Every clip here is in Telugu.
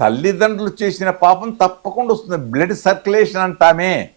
తల్లిదండ్రులు చేసిన పాపం తప్పకుండా వస్తుంది. బ్లడ్ సర్క్యులేషన్ అంటామే.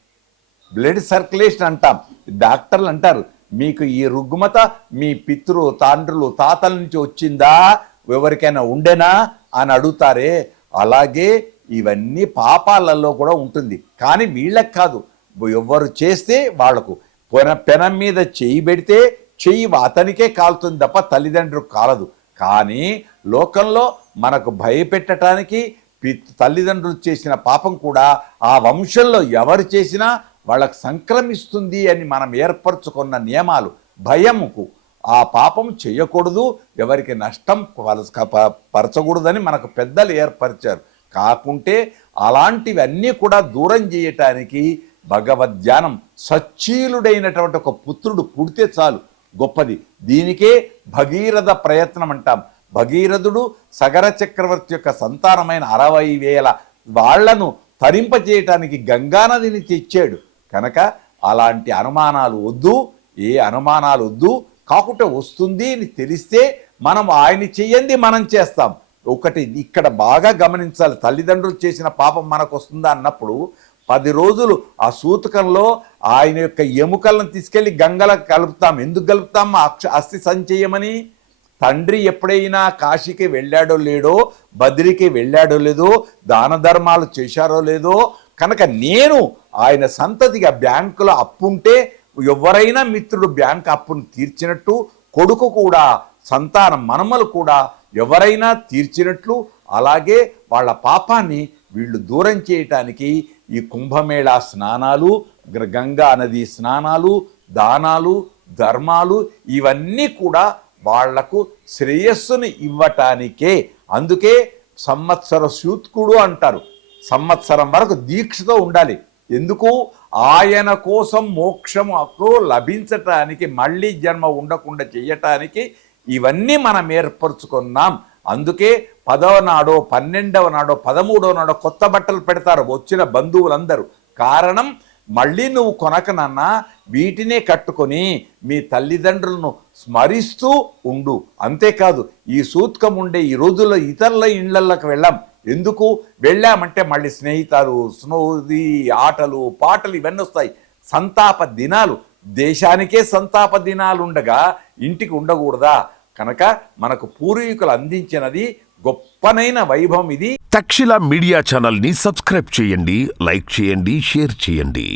బ్లడ్ సర్క్యులేషన్ అంటాం. డాక్టర్లు అంటారు మీకు ఈ రుగ్మత మీ పితృ తాండ్రులు తాతల నుంచి వచ్చిందా? ఎవరికైనా ఉండేనా? అని అడుగుతారే. అలాగే ఇవన్నీ పాపాలలో కూడా ఉంటుంది. కానీ వీళ్ళకి కాదు. ఎవరు చేస్తే వాళ్ళకు పెన పెనం మీద చెయ్యి పెడితే చెయ్యి అతనికే కాలుతుంది తప్ప తల్లిదండ్రులకు కాలదు. కానీ లోకంలో మనకు భయపెట్టడానికి పి- తల్లిదండ్రులు చేసిన పాపం కూడా ఆ వంశంలో ఎవరు చేసినా వాళ్ళకు సంక్రమిస్తుంది అని మనం ఏర్పరచుకున్న నియమాలు. భయముకు. ఆ పాపం చేయకూడదు ఎవరికి నష్టం పరచకూడదని మనకు పెద్దలు ఏర్పరిచారు. కాకుంటే అలాంటివన్నీ కూడా దూరం చేయటానికి భగవద్ధ్యానం సచ్చీలుడైనటువంటి ఒక పుత్రుడు పుడితే చాలు గొప్పది. దీనికే భగీరథ ప్రయత్నం అంటాం. భగీరథుడు సగర చక్రవర్తి యొక్క సంతానమైన అరవై వేల వాళ్ళను తరింపజేయటానికి గంగానదిని తెచ్చాడు. కనుక అలాంటి అనుమానాలు వద్దు ఏ అనుమానాలు వద్దు కాకుంటే వస్తుంది అని తెలిస్తే మనం ఆయన చెయ్యంది మనం చేస్తాం. ఒకటి ఇక్కడ బాగా గమనించాలి. తల్లిదండ్రులు చేసిన పాపం మనకు వస్తుందా అన్నప్పుడు పది రోజులు ఆ సూతకంలో ఆయన యొక్క ఎముకలను తీసుకెళ్ళి గంగల కలుపుతాం. ఎందుకు కలుపుతాం? ఆ అక్ష అస్థి సంచయమని తండ్రి ఎప్పుడైనా కాశీకి వెళ్ళాడో లేడో బద్రికి వెళ్ళాడో లేదో దాన ధర్మాలు చేశారో లేదో కనుక నేను ఆయన సంతతిగా బ్యాంకులో అప్పుంటే ఎవరైనా మిత్రుడు బ్యాంక్ అప్పును తీర్చినట్టు కొడుకు కూడా సంతాన మనమలు కూడా ఎవరైనా తీర్చినట్లు అలాగే వాళ్ళ పాపాన్ని వీళ్ళు దూరం చేయటానికి ఈ కుంభమేళా స్నానాలు గంగా నది స్నానాలు దానాలు ధర్మాలు ఇవన్నీ కూడా వాళ్ళకు శ్రేయస్సుని ఇవ్వటానికే. అందుకే సంవత్సర సూత్కుడు అంటారు. సంవత్సరం వరకు దీక్షతో ఉండాలి. ఎందుకు? ఆయన కోసం మోక్షముకు లభించటానికి మళ్ళీ జన్మ ఉండకుండా చేయటానికి ఇవన్నీ మనం ఏర్పరచుకున్నాం. అందుకే పదవ నాడో పన్నెండవ నాడో పదమూడవ నాడో కొత్త బట్టలు పెడతారు వచ్చిన బంధువులందరూ. కారణం మళ్ళీ నువ్వు కొనకనన్నా వీటినే కట్టుకొని మీ తల్లిదండ్రులను స్మరిస్తూ ఉండు. అంతేకాదు ఈ సూత్కం ఉండే ఈ రోజుల్లో ఇతరుల ఇళ్ళలోకి వెళ్ళాం. ఎందుకు? వెళ్ళామంటే మళ్ళీ స్నేహితాలు స్నోది ఆటలు పాటలు ఇవన్నీ వస్తాయి. సంతాప దినాలు. దేశానికే సంతాప దినాలు ఉండగా ఇంటికి ఉండకూడదా? కనుక మనకు పూర్వీకులు అందించినది గొప్పనైన వైభవం ఇది. తక్షిల మీడియా ఛానల్ని సబ్స్క్రైబ్ చేయండి లైక్ చేయండి షేర్ చేయండి.